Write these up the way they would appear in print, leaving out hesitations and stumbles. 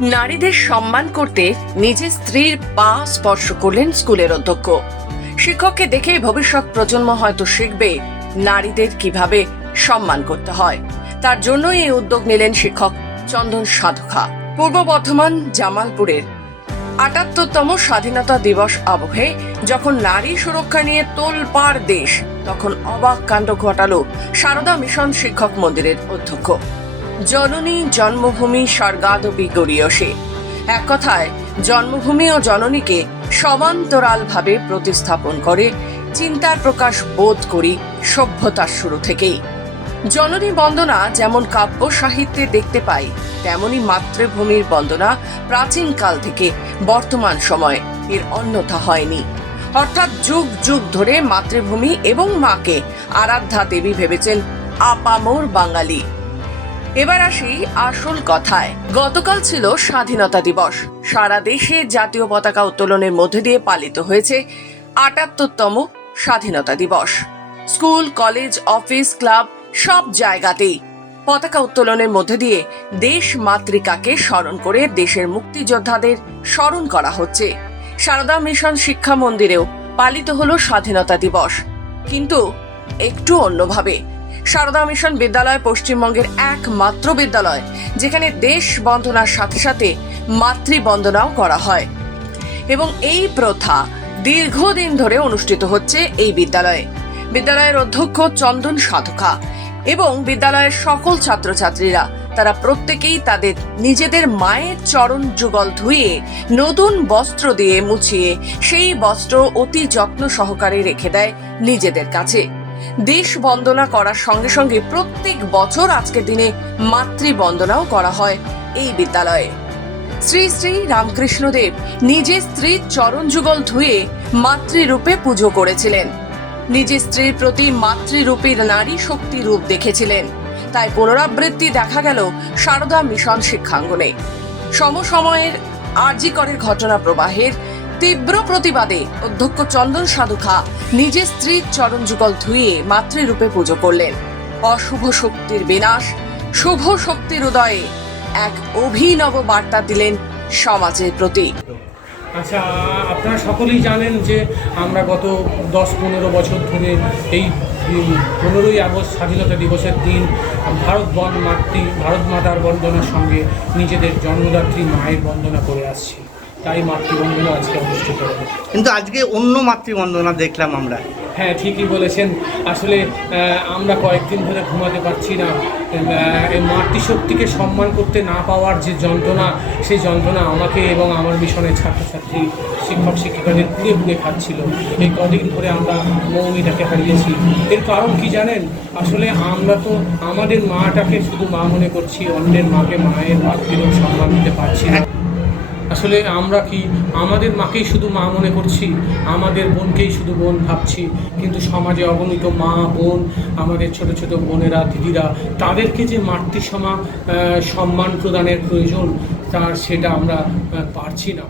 নারীদের সম্মান করতে নিজের স্ত্রীর পা স্পর্শ করলেন স্কুলের অধ্যক্ষ। শিক্ষককে দেখেই ভবিষ্যৎ প্রজন্ম হয়তো শিখবে নারীদের কিভাবে সম্মান করতে হয়। তার জন্যই এই উদ্যোগ নিলেন শিক্ষক চন্দন সাধুখা। পূর্ব বর্ধমান জামালপুরের ৭৮তম স্বাধীনতা দিবস আবহে যখন নারী সুরক্ষা নিয়ে তোলপাড় দেশ, তখন অবাক কাণ্ড ঘটালো সারদা মিশন শিক্ষক মন্দিরের অধ্যক্ষ। জননী জন্মভূমি স্বর্গাদপি গরীয়সী। এক কথায় জন্মভূমি ও জননীকে সমান্তরালভাবে প্রতিস্থাপন করে চিন্তার প্রকাশ বোধ করি সভ্যতার শুরু থেকেই। জননী বন্দনা যেমন কাব্য সাহিত্যে দেখতে পাই, তেমনি মাতৃভূমির বন্দনা প্রাচীনকাল থেকে বর্তমান সময় এর অন্যথা হয়নি। অর্থাৎ যুগ যুগ ধরে মাতৃভূমি এবং মাকে আরাধ্যা দেবী ভেবেছেন আপামর বাঙালি। এবার আসি আসল কথায়। গতকাল ছিল স্বাধীনতা দিবস। সারা দেশে জাতীয় পতাকা উত্তোলনের মধ্যে দিয়ে পালিত হয়েছে ৭৮তম স্বাধীনতা দিবস। স্কুল, কলেজ, অফিস, ক্লাব সব জায়গাতেই পতাকা উত্তোলনের মধ্যে দিয়ে দেশ মাতৃকাকে স্মরণ করে দেশের মুক্তিযোদ্ধাদের স্মরণ করা হচ্ছে। সারদা মিশন শিক্ষা মন্দিরেও পালিত হলো স্বাধীনতা দিবস, কিন্তু একটু অন্যভাবে। সারদা মিশন বিদ্যালয় পশ্চিমবঙ্গের একমাত্র বিদ্যালয় যেখানে দেশ বন্দনার সাথে সাথে মাতৃবন্দনাও করা হয়, এবং এই প্রথা দীর্ঘদিন ধরে অনুষ্ঠিত হচ্ছে এই বিদ্যালয়ে। বিদ্যালয়ের অধ্যক্ষ চন্দন সাধুখা এবং বিদ্যালয়ের সকল ছাত্রছাত্রীরা তারা প্রত্যেকেই তাদের নিজেদের মায়ের চরণ যুগল ধুয়ে নতুন বস্ত্র দিয়ে মুছিয়ে সেই বস্ত্র অতি যত্ন সহকারে রেখে দেয় নিজেদের কাছে। দেশ বন্দনা করার সঙ্গে সঙ্গে প্রত্যেক বছর আজকের দিনে মাতৃবন্দনাও করা হয় এই বিদ্যালয়ে। শ্রী শ্রী রামকৃষ্ণদেব নিজের স্ত্রীর চরণ যুগল ধুয়ে মাতৃরূপে পুজো করেছিলেন। নিজের স্ত্রীর প্রতি মাতৃরূপীর নারী শক্তি রূপ দেখেছিলেন। তাই পুনরাবৃত্তি দেখা গেল সারদা মিশন শিক্ষাঙ্গনে। সমসময়ের আরজি করের ঘটনা প্রবাহের তীব্র প্রতিবাদে অধ্যক্ষ চন্দন সাধুখা নিজের স্ত্রীর চরণ যুগল ধুয়ে মাতৃরূপে পুজো করলেন। অশুভ শক্তির বিনাশ, শুভ শক্তির উদয়ে এক অভিনব বার্তা দিলেন সমাজের প্রতি। আচ্ছা, আপনারা সকলেই জানেন যে আমরা গত 10-15 বছর ধরে এই 15ই আগস্ট স্বাধীনতা দিবসের দিন ভারত মাতার বন্দনার সঙ্গে নিজেদের জন্মদাত্রী মায়ের বন্দনা করে আসছি। তাই মাতৃবন্দনা আজকে অনুষ্ঠিত হবে। কিন্তু আজকে অন্য মাতৃবন্দনা দেখলাম আমরা। হ্যাঁ, ঠিকই বলেছেন। আসলে আমরা কয়েকদিন ধরে ঘুমাতে পারছি না। এই মাতৃশক্তিকে সম্মান করতে না পাওয়ার যে যন্ত্রণা, সেই যন্ত্রণা আমাকে এবং আমার মিশনের ছাত্রছাত্রী, শিক্ষক শিক্ষিকাদের পুড়ে পুড়ে খাচ্ছিল। এই কদিন ধরে আমরা মৌমিতাকে হারিয়েছি। এর কারণ কি জানেন? আসলে আমরা তো আমাদের মাটাকে শুধু মা মনে করছি, অন্যের মাকে মায়ের মাতৃরূপ সম্মান দিতে পারছি না। আসলে আমরা কি আমাদের মাকেই শুধু মা মনে করছি, আমাদের বোনকেই শুধু বোন ভাবছি, কিন্তু সমাজে অগণিত মা বোন, আমাদের ছোট ছোট বোনেরা, দিদিরা, তাদেরকে যে সম্মান প্রদানের প্রয়োজন সেটা আমরা পারছি না।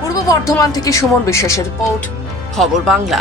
পূর্ব বর্ধমান থেকে সুমন বিশ্বাসের রিপোর্ট, খবর বাংলা।